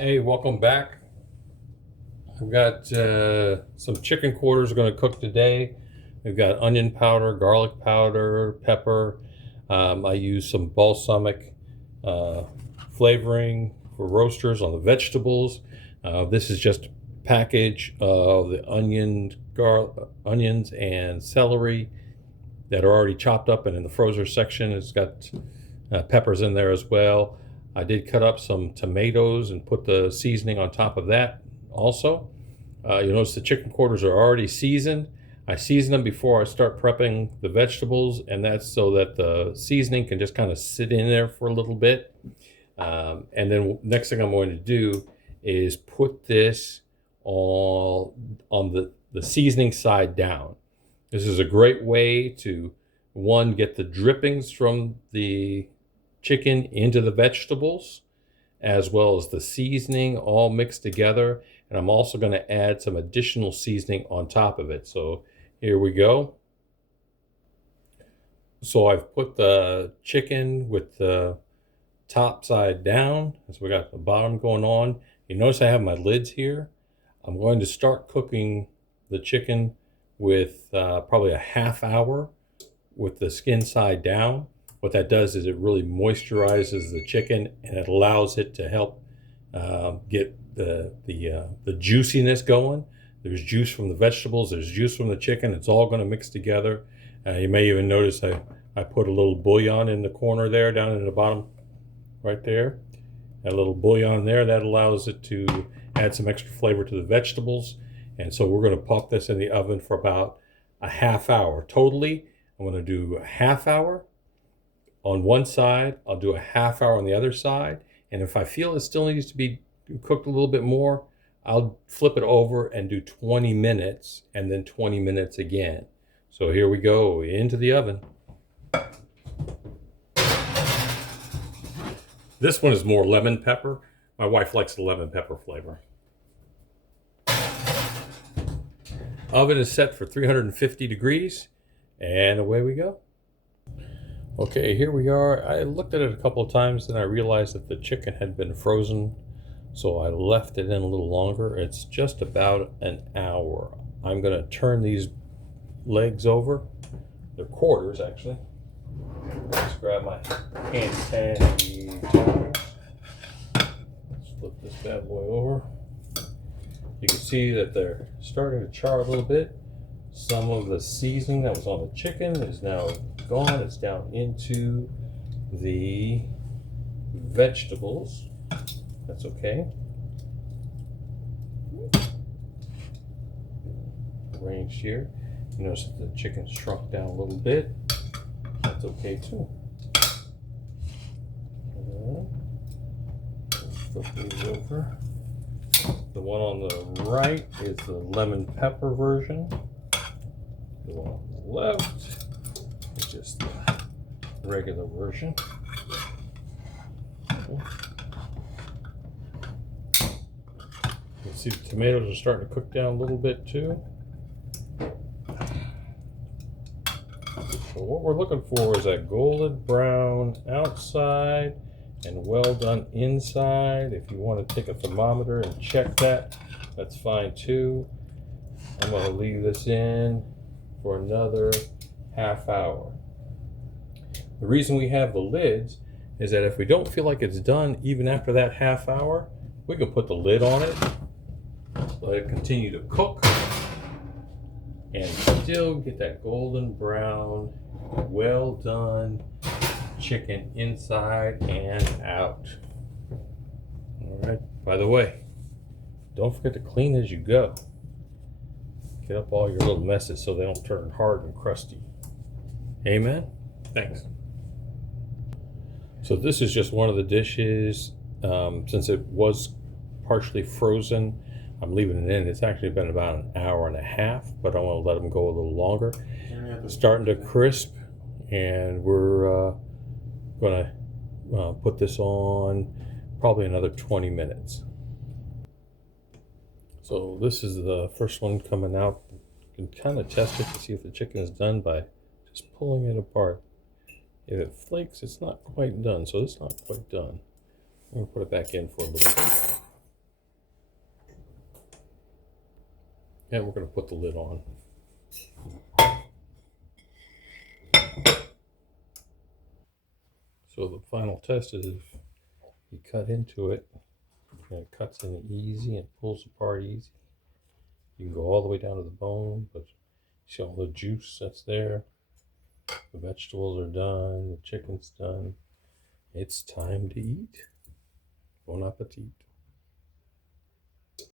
Hey, welcome back. I've got some chicken quarters we're going to cook today. We've got onion powder, garlic powder, pepper. I use some balsamic flavoring for roasters on the vegetables. This is just a package of the onions and celery that are already chopped up, and in the frozen section it's got peppers in there as well. I did cut up some tomatoes and put the seasoning on top of that also. You'll notice the chicken quarters are already seasoned. I season them before I start prepping the vegetables, and that's so that the seasoning can just kind of sit in there for a little bit. And then next thing I'm going to do is put this all on the seasoning side down. This is a great way to, one, get the drippings from the chicken into the vegetables, as well as the seasoning all mixed together. And I'm also going to add some additional seasoning on top of it. So here we go. So I've put the chicken with the top side down. So we got the bottom going on. You notice I have my lids here. I'm going to start cooking the chicken with probably a half hour with the skin side down. What that does is it really moisturizes the chicken, and it allows it to help get the juiciness going. There's juice from the vegetables, there's juice from the chicken. It's all going to mix together. You may even notice I put a little bouillon in the corner there, down in the bottom right there. A little bouillon there, that allows it to add some extra flavor to the vegetables. And so we're going to pop this in the oven for about a half hour. Totally, I'm going to do a half hour on one side. I'll do a half hour on the other side. And if I feel it still needs to be cooked a little bit more, I'll flip it over and do 20 minutes and then 20 minutes again. So here we go, into the oven. This one is more lemon pepper. My wife likes the lemon pepper flavor. Oven is set for 350 degrees, and away we go. Okay, here we are. I looked at it a couple of times, and I realized that the chicken had been frozen, so I left it in a little longer. It's just about an hour. I'm going to turn these legs over. They're quarters, actually. Let's grab my handy tongs. Let's flip this bad boy over. You can see that they're starting to char a little bit. Some of the seasoning that was on the chicken is now gone. It's down into the vegetables. That's okay. Arranged here. You notice that the chicken shrunk down a little bit. That's okay too. Flip these over. The one on the right is the lemon pepper version. The one on the left is just the regular version. Okay. You can see the tomatoes are starting to cook down a little bit too. So what we're looking for is that golden brown outside and well done inside. If you want to take a thermometer and check that, that's fine too. I'm going to leave this in for another half hour. The reason we have the lids is that if we don't feel like it's done even after that half hour, we can put the lid on it, let it continue to cook, and still get that golden brown, well done chicken inside and out. All right, by the way, don't forget to clean as you go. Get up all your little messes so they don't turn hard and crusty. Amen? Thanks. So this is just one of the dishes. Since it was partially frozen, I'm leaving it in. It's actually been about an hour and a half, but I want to let them go a little longer. It's starting to crisp, and we're going to put this on probably another 20 minutes. So this is the first one coming out. You can kind of test it to see if the chicken is done by just pulling it apart. If it flakes, it's not quite done, so it's not quite done. I'm going to put it back in for a little bit. And we're going to put the lid on. So the final test is if you cut into it, and it cuts in easy and pulls apart easy. You can go all the way down to the bone, but see all the juice that's there. The vegetables are done, the chicken's done. It's time to eat. Bon appetit.